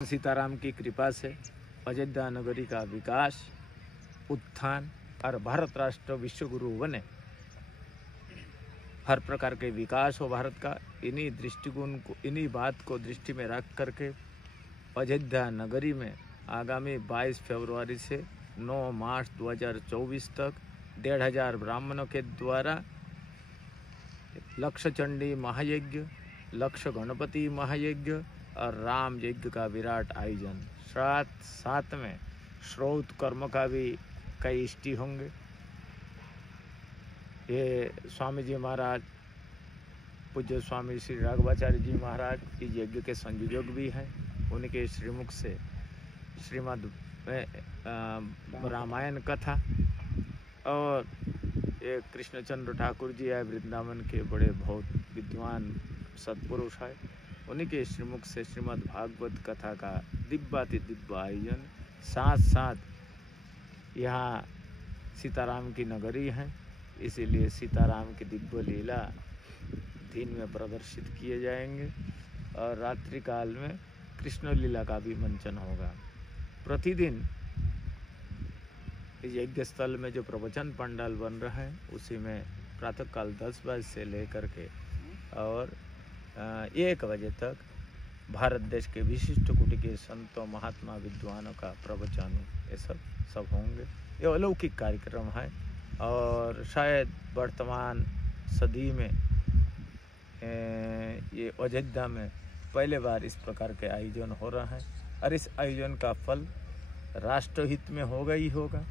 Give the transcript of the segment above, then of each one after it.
सीताराम की कृपा से अयोध्या नगरी का विकास, उत्थान और भारत राष्ट्र विश्वगुरु बने, हर प्रकार के विकास हो भारत का। इन्हीं दृष्टिकोण को, इन्हीं बात को दृष्टि में रख करके अयोध्या नगरी में आगामी 22 फरवरी से 9 मार्च 2024 तक 1500 ब्राह्मणों के द्वारा लक्ष्य चंडी महायज्ञ, लक्ष्य गणपति महायज्ञ और राम यज्ञ का विराट आयोजन, साथ में श्रौत कर्म का भी कई इष्टि होंगे। ये स्वामी जी महाराज, पूज्य स्वामी श्री राघवाचार्य जी महाराज इस यज्ञ के संयोजक भी हैं। उनके श्रीमुख से श्रीमद् रामायण कथा और ये कृष्णचंद्र ठाकुर जी है, वृंदावन के बड़े बहुत विद्वान सत्पुरुष है, उन्हीं के श्रीमुख से श्रीमद् भागवत कथा का दिव्याति दिव्य आयोजन। साथ साथ यहाँ सीताराम की नगरी है, इसीलिए सीताराम की दिव्य लीला दिन में प्रदर्शित किए जाएंगे और रात्रि काल में कृष्ण लीला का भी मंचन होगा। प्रतिदिन इस यज्ञ स्थल में जो प्रवचन पंडाल बन रहा है उसी में प्रातःकाल 10 बजे से लेकर के और 1 बजे तक भारत देश के विशिष्ट कोटि के संतों, महात्मा, विद्वानों का प्रवचन ये सब होंगे। ये अलौकिक कार्यक्रम है और शायद वर्तमान सदी में ये अयोध्या में पहले बार इस प्रकार के आयोजन हो रहा है और इस आयोजन का फल राष्ट्रहित में होगा ही होगा।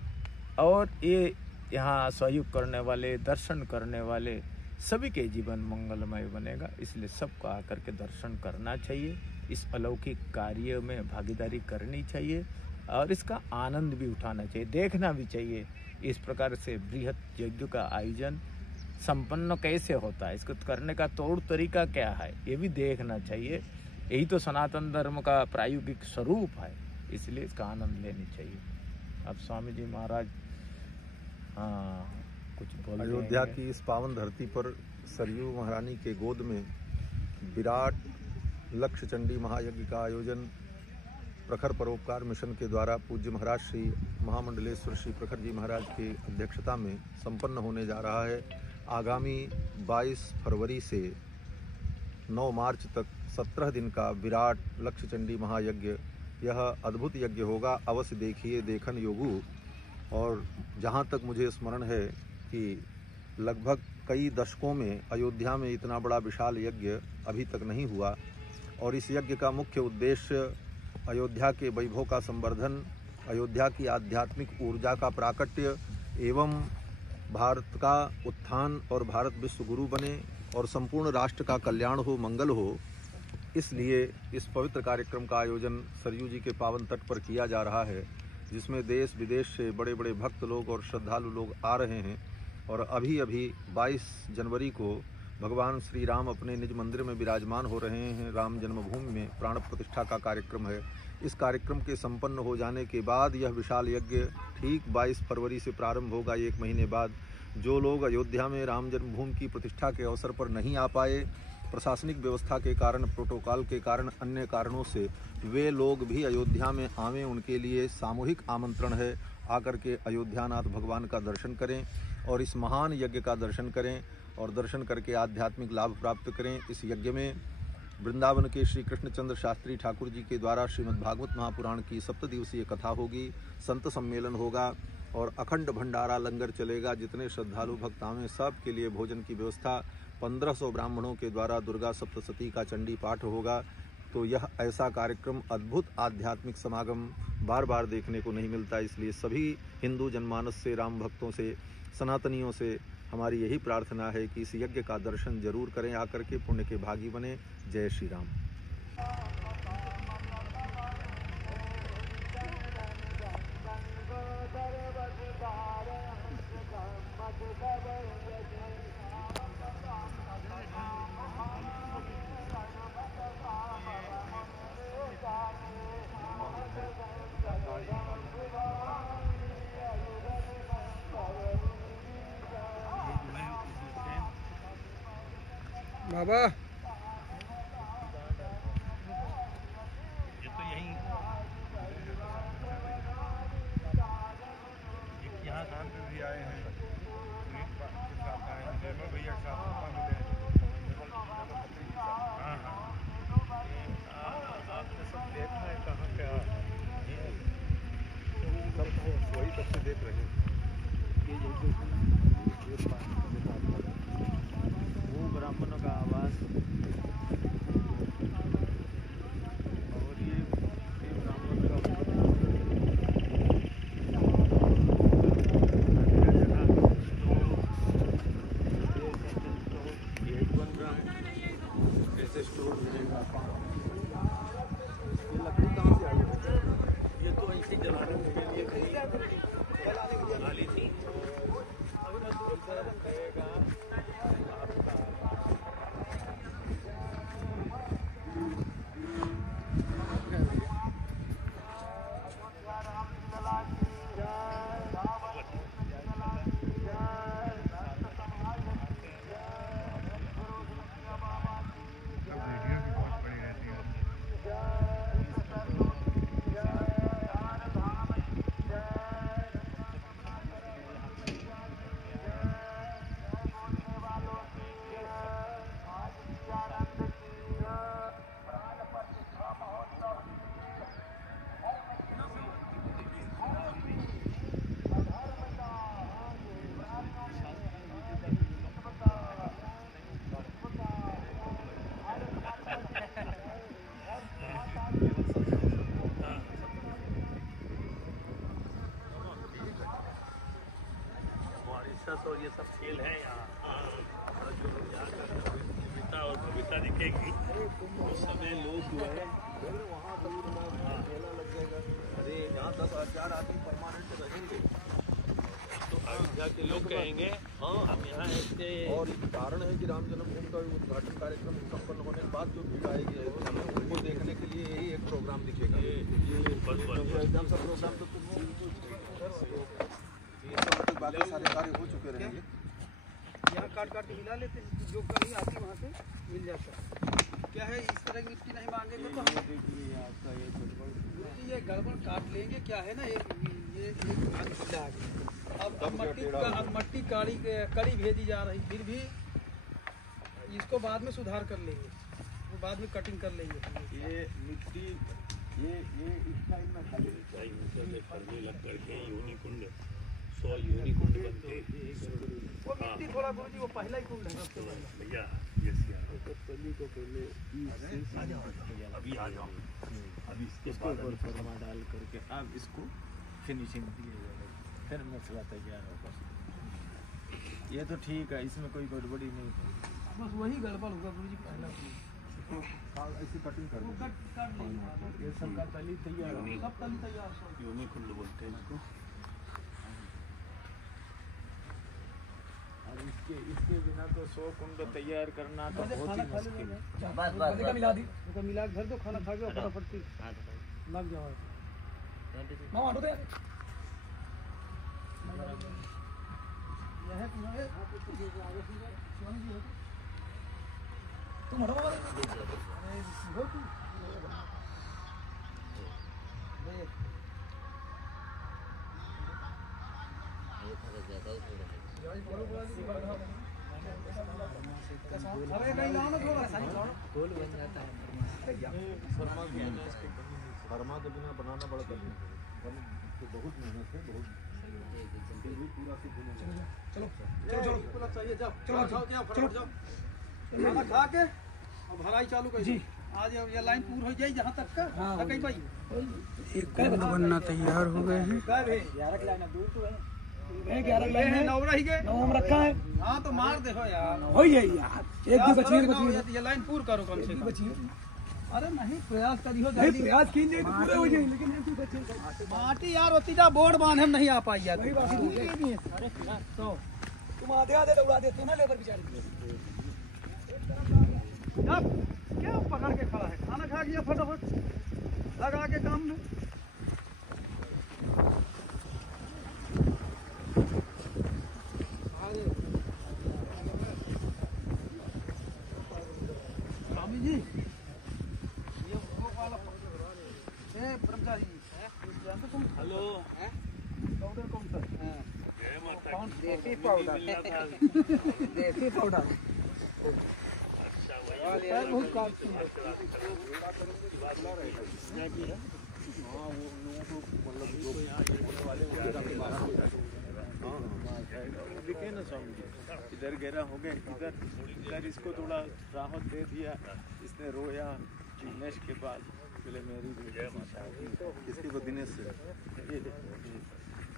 और ये यहाँ सहयोग करने वाले, दर्शन करने वाले सभी के जीवन मंगलमय बनेगा, इसलिए सबको आकर के दर्शन करना चाहिए, इस अलौकिक कार्य में भागीदारी करनी चाहिए और इसका आनंद भी उठाना चाहिए, देखना भी चाहिए इस प्रकार से बृहत यज्ञ का आयोजन संपन्न कैसे होता है, इसको करने का तौर तरीका क्या है, ये भी देखना चाहिए। यही तो सनातन धर्म का प्रायोगिक स्वरूप है, इसलिए इसका आनंद लेनी चाहिए। अब स्वामी जी महाराज कुछ बोल। अयोध्या की इस पावन धरती पर सरयू महारानी के गोद में विराट लक्ष्य चंडी महायज्ञ का आयोजन प्रखर परोपकार मिशन के द्वारा पूज्य महाराज श्री महामंडलेश्वर श्री प्रखर जी महाराज की अध्यक्षता में संपन्न होने जा रहा है। आगामी 22 फरवरी से 9 मार्च तक 17 दिन का विराट लक्ष्य चंडी महायज्ञ, यह अद्भुत यज्ञ होगा। अवश्य देखिए, देखन योगु। और जहाँ तक मुझे स्मरण है कि लगभग कई दशकों में अयोध्या में इतना बड़ा विशाल यज्ञ अभी तक नहीं हुआ और इस यज्ञ का मुख्य उद्देश्य अयोध्या के वैभव का संवर्धन, अयोध्या की आध्यात्मिक ऊर्जा का प्राकट्य एवं भारत का उत्थान और भारत विश्व गुरु बने और संपूर्ण राष्ट्र का कल्याण हो, मंगल हो। इसलिए इस पवित्र कार्यक्रम का आयोजन सरयू जी के पावन तट पर किया जा रहा है, जिसमें देश विदेश से बड़े बड़े भक्त लोग और श्रद्धालु लोग आ रहे हैं। और अभी 22 जनवरी को भगवान श्री राम अपने निज मंदिर में विराजमान हो रहे हैं। राम जन्मभूमि में प्राण प्रतिष्ठा का कार्यक्रम है। इस कार्यक्रम के संपन्न हो जाने के बाद यह विशाल यज्ञ ठीक 22 फरवरी से प्रारंभ होगा। 1 महीने बाद जो लोग अयोध्या में राम जन्मभूमि की प्रतिष्ठा के अवसर पर नहीं आ पाए, प्रशासनिक व्यवस्था के कारण, प्रोटोकॉल के कारण, अन्य कारणों से, वे लोग भी अयोध्या में आवें। उनके लिए सामूहिक आमंत्रण है, आकर के अयोध्यानाथ भगवान का दर्शन करें और इस महान यज्ञ का दर्शन करें और दर्शन करके आध्यात्मिक लाभ प्राप्त करें। इस यज्ञ में वृंदावन के श्री कृष्णचंद्र शास्त्री ठाकुर जी के द्वारा श्रीमद् भागवत महापुराण की 7 दिवसीय कथा होगी, संत सम्मेलन होगा और अखंड भंडारा लंगर चलेगा। जितने श्रद्धालु भक्त आवें सब के लिए भोजन की व्यवस्था। 1500 ब्राह्मणों के द्वारा दुर्गा सप्तशती का चंडी पाठ होगा। तो यह ऐसा कार्यक्रम, अद्भुत आध्यात्मिक समागम बार बार देखने को नहीं मिलता। इसलिए सभी हिंदू जनमानस से, राम भक्तों से, सनातनियों से हमारी यही प्रार्थना है कि इस यज्ञ का दर्शन जरूर करें, आकर के पुण्य के भागी बने। जय श्री राम। बाबा ये तो यही वो ब्राह्मणों का आवास और ये ब्राह्मण का गेट बन रहा है, ऐसे स्टोर मिलेगा। ये लकड़ी कहाँ से आई है? ये तो ऐसे जलाने के लिए कहीं बना ली थी। इधर रहेगा आपका और ये सब खेल है यहाँ। कविता और कविता दिखेगी उस समय लोग जो है वहाँ तक मेला लग जाएगा। अरे यहाँ 10,000 आदमी परमानेंट रहेंगे। तो अयोध्या के लोग कहेंगे हाँ हम यहाँ ऐसे। और कारण है कि राम जन्मभूमि का उद्घाटन कार्यक्रम संपन्न होने के बाद जो भीड़ आएगी उनको देखने के लिए यही एक प्रोग्राम दिखेगा। ये बस एकदम सब प्रोग्राम तो बाकी सारे कार्य हो चुके रहेंगे। यहाँ काट काट के मिला लेते हैं, जो कमी आती वहाँ से मिल जाता है। क्या है इस तरह की मिट्टी नहीं मांगेंगे तो हम ये गड़बड़ काट लेंगे। क्या है ना ये अब मट्टी कड़ी भेजी जा रही, फिर भी इसको बाद में सुधार कर लेंगे, वो बाद में कटिंग कर लेंगे। ये मिट्टी ये इस टाइम में खाली करने लग करके यूनिकुंड 100 यूनिकुंड बनते। वो मिट्टी थोड़ा गुरु जी वो पहला ही कुंड है सबसे पहला। भैया यस यार पहले को पहले अभी आ जाओ। अभी इसके ऊपर फरमा डाल करके अब इसको फिनिशिंग दिया जाएगा, फिर मसला तैयार होगा। ये तो ठीक है, इसमें कोई गड़बड़ी नहीं है। बस वही गड़बड़ होगा गुरु जी पहला ऐसी कटिंग कर वो कट लेंगे। ये सब का तली तैयार हो। सब तली तैयार सब। यूनिकुंड बोलते हैं इसको। और इसके बिना तो 100 कुंड तैयार करना तो बहुत ही मुश्किल है। बस मिला दी तो मिला के भर दो, खाना खा के फटाफट लग जाओ। मामा हटो दे यह है तुम्हारे तुम हटो बाबा। अरे हो तू अरे नहीं लाओ ना थोड़ा गोल बन जाता है। फरमा के बिना बनाना बड़ा कठिन है, तो बहुत मेहनत है, बहुत पूरा चलो चलो चलो पूरा चाहिए। जाओ चलो जाओ क्या फटाफट जाओ खाना खा के और भराई चालू कर जी। आज ये लाइन पूरी हो जाए जहाँ तक का कहीं भाई एक कुंड बनना तैयार हो गए हैं। 11 लाइन दूर तो है। 11 लाइन है, 9 रह गए, 9 हम रखा है। हाँ तो मार दे हो यार, हो ही यार। एक भी बची ये लाइन पूरी करो कम से कम। अरे नहीं प्रयास करियो, प्रयास कीजिए तो पूरे हो जाए, लेकिन ऐसी बचे माटी यार होती जा बोर्ड बांधे नहीं आ पाई यार। अरे तो तुम आधे उड़ा देते ना लेबर बेचारे। क्या पकड़ के खड़ा है, खाना खा गया फटाफट लगा के काम में। स्वामी जी ये वो वाला ब्रह्मचारी जानते तुम? हेलो पाउडर कौन सा? जय माता कौन? दी। देसी पाउडर। देसी पाउडर। अच्छा बहुत काफी है। हाँ वो लोगों को मतलब जो यहाँ वाले आ जाएगा। वो दिखे ना स्वामी जी, इधर घेरा हो गए, इधर इसको थोड़ा राहत दे दिया। इसने रोया दिनेश के बाद, बोले मेरी बेटी की शादी, किसकी को दिनेश से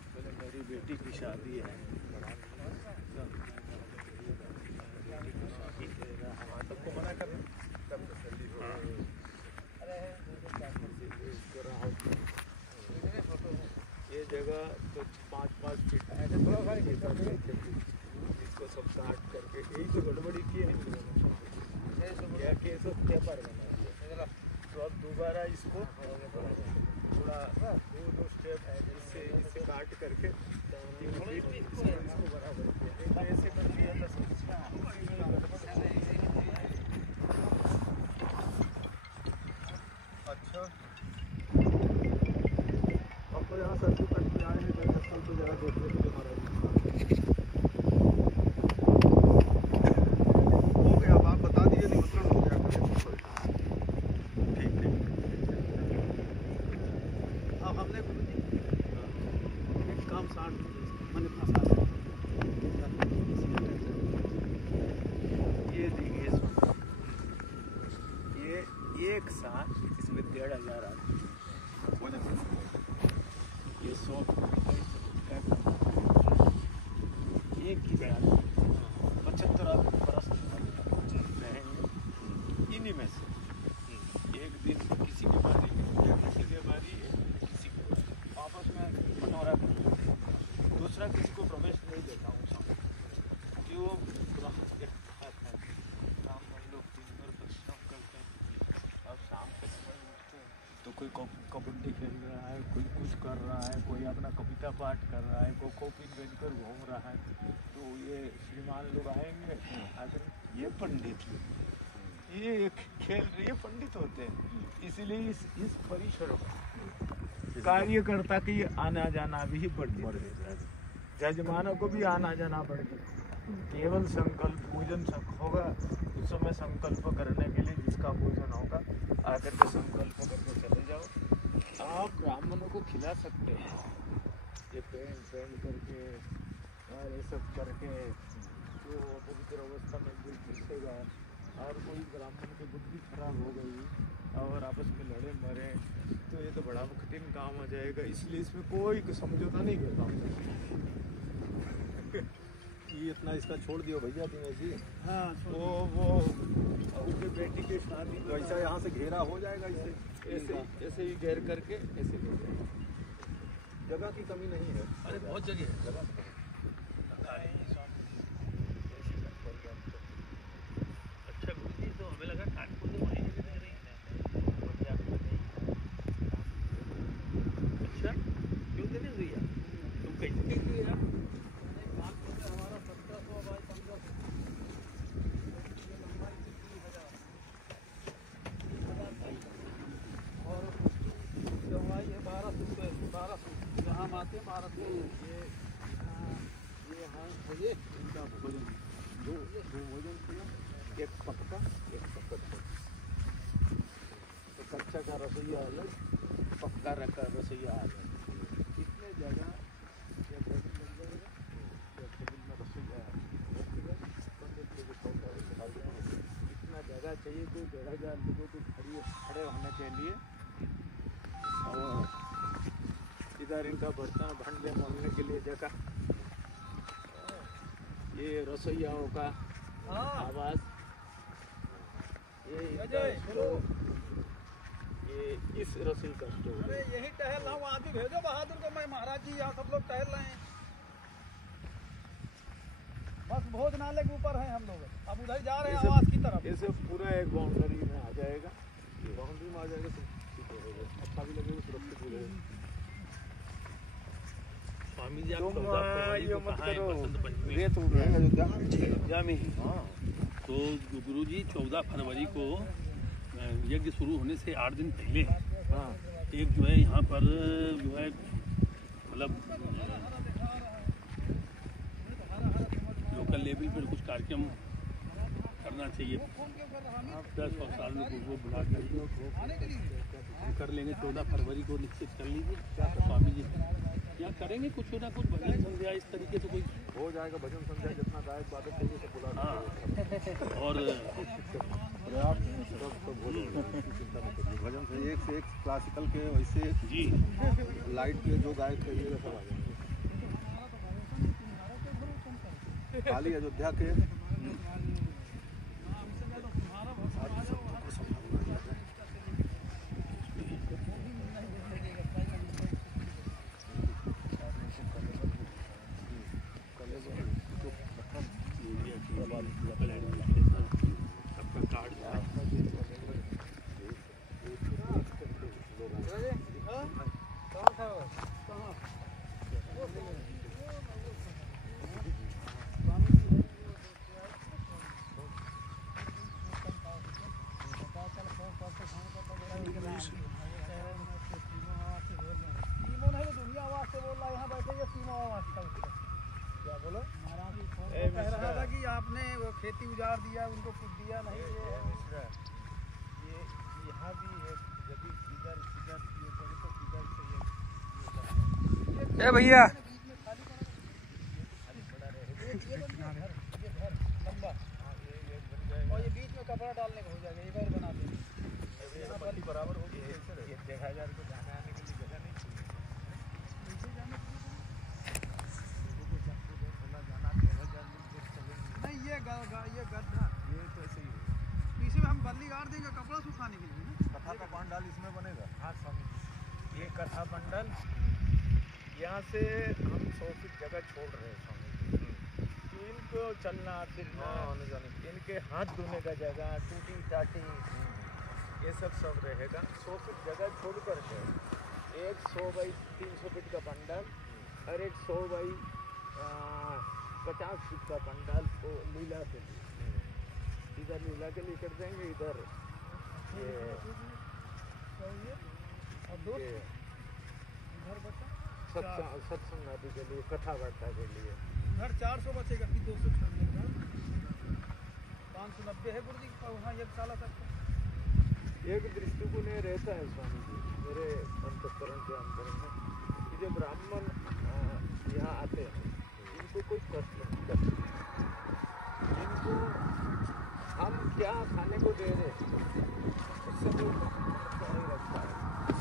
बोले मेरी बेटी की शादी है। सबको मना कर ये जगह तो 5-5 फीट है, इसको सब काट करके यही तो गड़बड़ी की है क्या कि सब पेपर बना दिया। तो अब दोबारा इसको थोड़ा 2 स्टेप इससे काट करके इसको बराबर किया, ऐसे कर दिया था सब। अच्छा, अब तो यहाँ सरसों कट के आए हैं, दरअसल तो जरा देख लेते हैं महाराज। हो गया, अब आप बता दीजिए, निमंत्रण हो गया। ठीक ठीक। अब हमने एक काम साठ मैंने फंसा ये देखिए ये एक साथ इसमें 1,500 आदमी, ये 100 एक ही साथ 75 आदमी बरस रहेंगे। इन्हीं में से एक दिन किसी की बारी, किसी की बारी, किसी की आपस में बंटवारा करते हैं। दूसरा किसी को प्रवेश नहीं देता हूँ कि वो शाम में लोग 3 बार परिश्रम करते हैं। अब शाम के समय उठते हैं तो कोई कबड्डी खेल रहा है, कोई कुछ कर रहा है, कोई अपना कविता पाठ कर रहा है, कोई कॉपी पहनकर घूम रहा है। तो ये श्रीमान लोग आएंगे, आकर ये पंडित ये खेल रहे, ये पंडित होते हैं। इसीलिए इस परिसर कार्यकर्ता की आना जाना भी बढ़ गया, जजमानों को भी आना जाना बढ़ गया। केवल संकल्प पूजन होगा, उस समय संकल्प करने के लिए जिसका पूजन होगा आकर के संकल्प करके चले जाओ। आप ब्राह्मणों को खिला सकते हैं, ये पेंट करके और ये सब करके जो पवित्र अवस्था में दिल घुसेगा। और कोई ब्राह्मण की बुद्धि खराब हो गई और आपस में लड़े मरे तो ये तो बड़ा कठिन काम हो जाएगा। इसलिए इसमें कोई समझौता नहीं करता हूँ। ये इतना इसका छोड़ दियो भैया दिनेश जी। हाँ वो उनके बेटी की शादी तो ऐसा यहाँ से घेरा हो जाएगा, इससे ऐसे ही घेर करके ऐसे जगह की कमी नहीं है। अरे बहुत जगह है। अच्छा गुरु जी, तो हमें लगा कानपुर में वहीं जगह लग रही है। अच्छा, क्यों देने हुई यार? तुम कैसे देख रही यार? हमारा 1700 बाय 1500 और लंबाई है 1200 जहाँ हम आते हैं 1200। ये हाँ ये इनका भोजन दो भोजन किया, एक पक्का एक पकड़। तो कच्चा का रसोईया अलग, पक्का रखा रसोईया अलग। कितने जगह इतना जगह चाहिए तो 1,500 लोगों को खड़े होने के लिए। और इधर इनका बर्तन भांडे मोलने के लिए जगह, ये रसोइयाओं का आवास, ये इस रसोई का स्टोर। अरे यही टहल रहा हूँ, वहाँ भी भेजो बहादुर को। मैं महाराज जी यहाँ सब लोग टहल रहे हैं, बस भोजनालय के ऊपर हैं हम लोग। अब उधर जा रहे हैं आवास की तरफ। ऐसे पूरा एक बाउंड्री में आ जाएगा, ये बाउंड्री में आ जाएगा तो ठीक होगा, अच्छा भी लगेगा, सुरक्षित भी लगेगा। स्वामी जी, आप तुम 14 फरवरी ये को मत कहाँ हैं? करो, बसंत पंचमी रेत उड़ रहा है अयोध्या में ही। हाँ। तो गुरु जी 14 फरवरी को यज्ञ शुरू होने से 8 दिन पहले हाँ एक जो है यहाँ पर जो है मतलब लोकल लेवल पर कुछ कार्यक्रम करना चाहिए। 10 और साल में वो बुला कर लेंगे। 14 फरवरी को निश्चित कर लीजिए स्वामी जी। या करेंगे कुछ ना कुछ भजन संध्या इस तरीके से कोई हो जाएगा भजन संध्या, जितना गायक वादक चाहिए सब बुला हाँ और पर्याप्त सब हो जाएगा, चिंता मत करिए। भजन से एक क्लासिकल के वैसे जी लाइट के जो गायक चाहिए सब आ जाएंगे। खाली अयोध्या के आपने वो खेती उजाड़ दिया, उनको कुछ दिया नहीं। ये यहाँ भी है, जब इधर इधर ये करो तो इधर से ए भैया लंबा और ये बीच में कपड़ा डालने का हो जाएगा, ये बार बना देंगे। बराबर होगी, ये 10,000 को जाने आने के लिए जगह नहीं चाहिए। नहीं ये गड्ढा ये तो ऐसे ही पीछे में हम बदली गाड़ देंगे कपड़ा सुखाने के लिए ना। कथा का पांडाल इसमें बनेगा। हाँ स्वामी जी, ये कथा मंडल यहाँ से हम 100 फीट जगह छोड़ रहे हैं स्वामी जी, कि इनको चलना फिरना आने जाने इनके हाथ धोने का जगह, टूटी टाटी ये सब रहेगा। 100 फीट जगह छोड़ करके एक 100 बाई 300 फीट का पंडाल और एक 100 बाई 50 फीट का पंडाल को लीला के लिए, इधर लीला के लिए कर देंगे, इधर ये सत्संग आदि के लिए, कथा वार्ता के लिए। घर 400 बचेगा कि 200 590 है गुरु जी का वहाँ एक साल तक। एक दृष्टिकोण ये रहता है स्वामी जी मेरे अंतःकरण के अंदर में, कि जो ब्राह्मण यहाँ आते हैं इनको कोई कष्ट नहीं करते, इनको हम क्या खाने को दे रहे उससे कोई नहीं रखता है,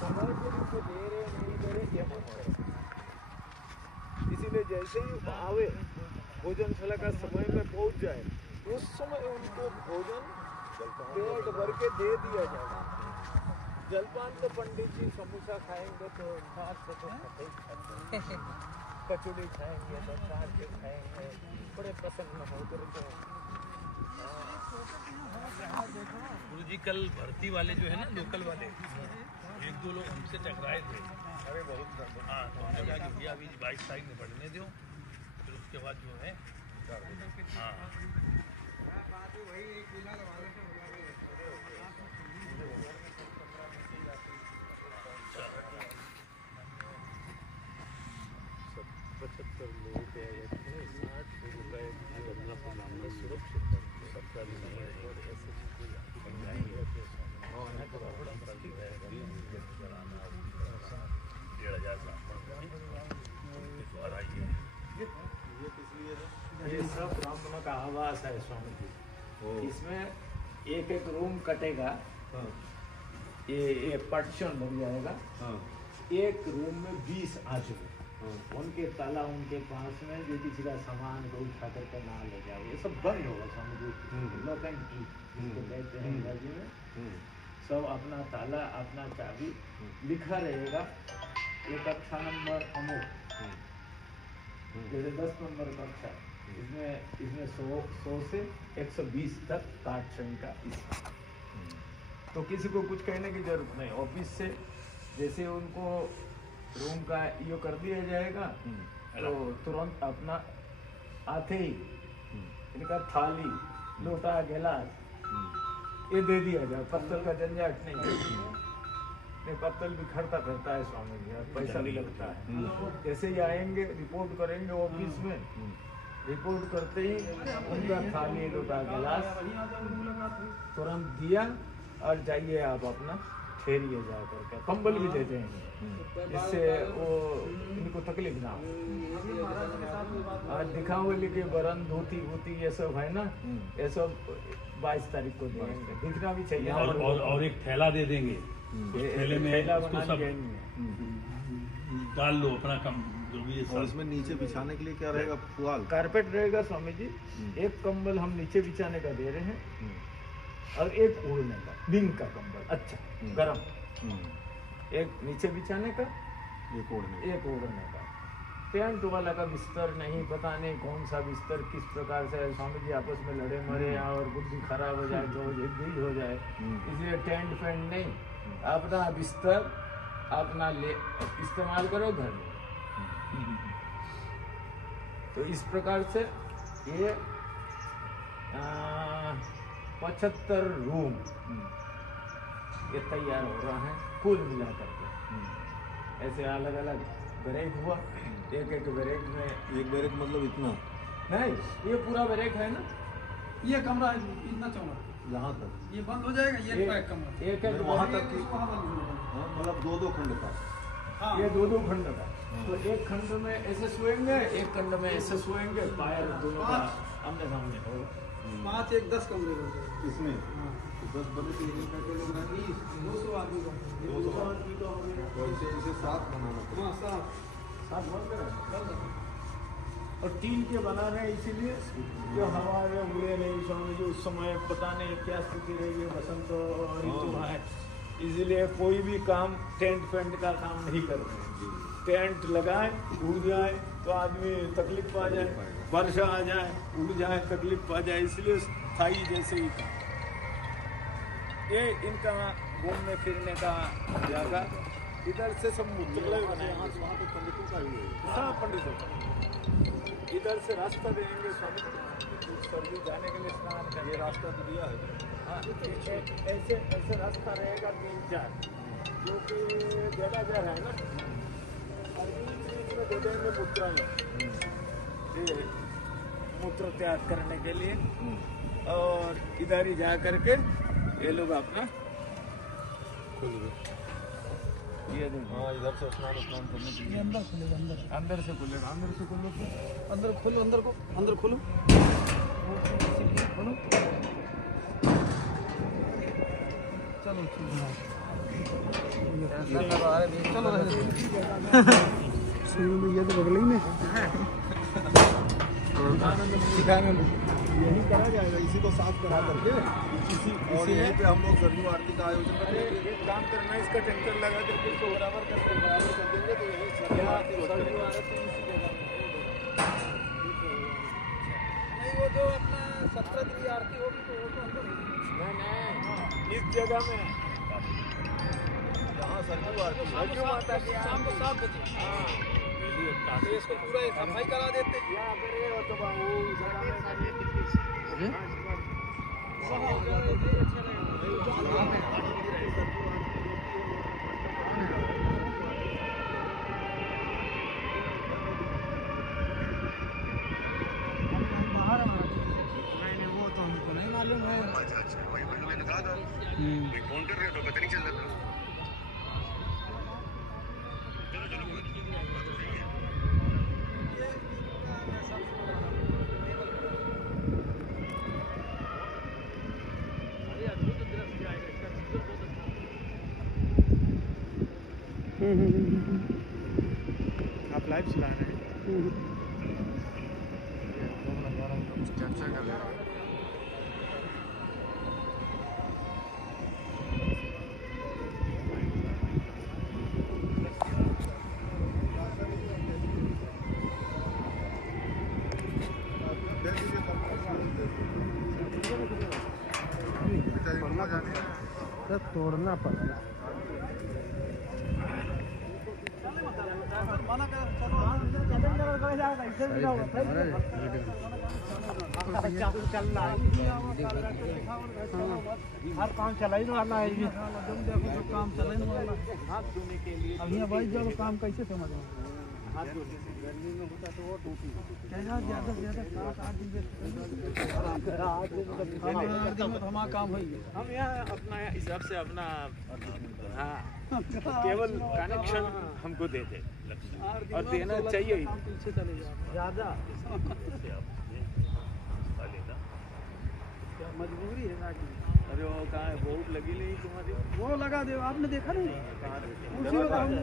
समय पर इनको दे रहे नहीं दे रहे ये मत है। इसीलिए जैसे ही आवे भोजनशाला का समय में पहुँच जाए उस समय उनको भोजन पेट भर के दे दिया जाएगा। जलपान तो पंडित जी समोसा खाएंगे तो भात से तो खाते ही खाते हैं, कचौड़ी खाएंगे तो काट के खाएंगे, बड़े प्रसन्न होकर के। गुरु जी कल भर्ती वाले जो है ना लोकल वाले, एक दो लोग हमसे टकराए थे। अरे बहुत हाँ तो हमने कहा कि भैया अभी 22 तारीख में बढ़ने दो, फिर उसके बाद जो है हाँ ये सब ब्राह्मणों का आवास है स्वामी जी। इसमें एक एक रूम कटेगा, ये पार्टीशन बन जाएगा। एक रूम में 20 आदमी, उनके ताला उनके पास में, जो किसी का सामान को उठा करके ना ले जाओ, ये सब बंद होगा स्वामी जी। लॉक एंड की जिसको कहते हैं अंग्रेजी में, सब अपना ताला अपना चाबी लिखा रहेगा। ये कक्षा नंबर अमुक, जैसे 10 नंबर कक्षा, इसमें 100 से 120 तक काट का हिस्सा। तो किसी को कुछ कहने की जरूरत नहीं। ऑफिस से जैसे उनको रूम का यो कर दिया जाएगा तो तुरंत अपना आते ही इनका थाली लोटा गिलास ये दे दिया जाए। पत्तल का झंझट नहीं, पत्तल बिखरता करता है स्वामी जी, पैसा भी लगता है। जैसे ही आएंगे रिपोर्ट करेंगे ऑफिस में, रिपोर्ट करते ही उनका थाली लोटा गिलास तुरंत दिया और जाइए आप अपना ठहरिए जा करके। कंबल भी दे देंगे। इससे वो इनको तकलीफ ना हो। आज दिखाओ लेके बरन धोती वोती ये सब है ना, ये सब 22 तारीख को देंगे, दिखना भी चाहिए। और एक थैला दे देंगे, उस थैले में उसको सब डाल लो अपना कम जो भी। और इसमें नीचे बिछाने के लिए क्या रहेगा? पुआल कारपेट रहेगा स्वामी जी। एक कंबल हम नीचे बिछाने का दे रहे हैं और एक ओढ़ने का, दिन का कंबल अच्छा गर्म, एक नीचे बिछाने का, एक ओढ़ने का। टेंट वाला का बिस्तर नहीं, पता नहीं कौन सा बिस्तर किस प्रकार से स्वामी जी आपस में लड़े मरे और बुद्धि खराब हो जाए तो भी हो जाए, इसलिए टेंट फेंट नहीं, अपना बिस्तर अपना ले इस्तेमाल करो घर में। तो इस प्रकार से ये 75 रूम ये तैयार हो रहा है कुल मिला करके। ऐसे अलग अलग ब्रेक हुआ, एक ब्रेक में, एक बैरक मतलब इतना नहीं ये पूरा ब्रेक है ना, ये कमरा है इतना चौड़ा, यहाँ तक ये बंद हो जाएगा, ये कमरा एक वहाँ तक की, वहाँ बंद हो जाएगा। मतलब 2-2 खंड का। हाँ ये 2-2 खंड का। तो एक खंड में ऐसे सोएंगे, एक खंड में ऐसे सोएंगे, पैर दोनों का आमने सामने होगा। 5 1 10 कमरे हो जाएंगे इसमें 10 बने तो एक का लोग रहेंगे 200 आदमी का, 200 आदमी का हो गया। तो इसे 7 बनाना पड़ेगा। हाँ 7 बन गए और 3 के बना रहे हैं इसीलिए जो हवा में उड़े नहीं स्वामी जी। उस समय पता नहीं क्या स्थिति रही है, बसंत ऋतु है, इसलिए कोई भी काम टेंट फेंट का काम नहीं कर रहे हैं। टेंट लगाए उड़ जाए तो आदमी तकलीफ पा जाए, वर्षा आ जाए उड़ जाए तकलीफ पा जाए, इसलिए स्थायी जैसे ही काम। ये इनका घूमने फिरने का जगह, इधर से सब मुख्यालय बने, वहाँ पे पंडितों का ही है। हाँ पंडितों का। इधर से रास्ता देंगे स्वामी सरयू जाने के लिए, स्नान का ये रास्ता तो दिया है। हाँ ऐसे ऐसे रास्ता रहेगा 3-4 जो कि जगह है ना, दे देंगे मूत्र त्याग करने के लिए, और इधर ही जा करके ये लोग अपना ये देखो। हाँ इधर से स्नान करने के लिए अंदर खुलेगा, अंदर से खुलेगा, अंदर से खोलो, अंदर खोलो, अंदर खोलो चलो चलो भैया तो बगल ही में यही करा जाएगा, इसी को साफ करा करके और यहीं पे हम लोग सरयू आरती का आयोजन करेंगे। एक काम करना है, इसका टैंकर लगा करके इसको बराबर कर देंगे तो यही सरयू आरती इसी जगह में। नहीं वो जो अपना 17 की आरती होगी तो वो तो अंदर नहीं इस जगह में यहाँ सरयू आरती सरयू माता की शाम को 7 बजे। तो इसको पूरा सफाई करा देते हैं। या अगर ये हो तो वो जगह में बाहर नहीं वो तो हमको नहीं मालूम है। फोन कर रहे हो तो पता नहीं चल रहा। आप लाइव चला रहे हैं? चर्चा कर रहे हैं। तोड़ना पड़ेगा। हर काम चला ही वाला है, देखो जो काम चला ही वाला है। अभी भाई जब काम कैसे समझ में गर्मी में होता तो वो टूटी ज्यादा से ज्यादा 7-8 दिन में हमारा काम हो गया। हम यहाँ अपना हिसाब से अपना हाँ केवल कनेक्शन हमको दे दे और देना चाहिए ही। पीछे चले जाओ ज्यादा मजबूरी है ना कि अरे वो कहाँ है बोर्ड लगी नहीं तुम्हारी? वो लगा दे, आपने देखा नहीं?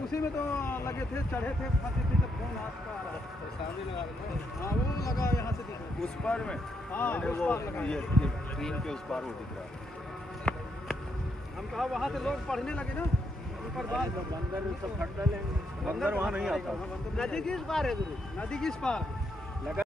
उसी में तो लगे थे, चढ़े थे, फंसे थे जब फोन हाथ का आ रहा सामने लगा। हाँ वो लगा यहाँ से दिख रहा उस पार में। हाँ उस पार लगा। ये ट्रेन के उस पार वो दिख रहा है। हम कहा वहाँ से लोग पढ़ने लगे ना ऊपर बात। बंदर सब फट डालेंगे। बंदर वहाँ नहीं आता। नदी किस पार है? नदी किस पार?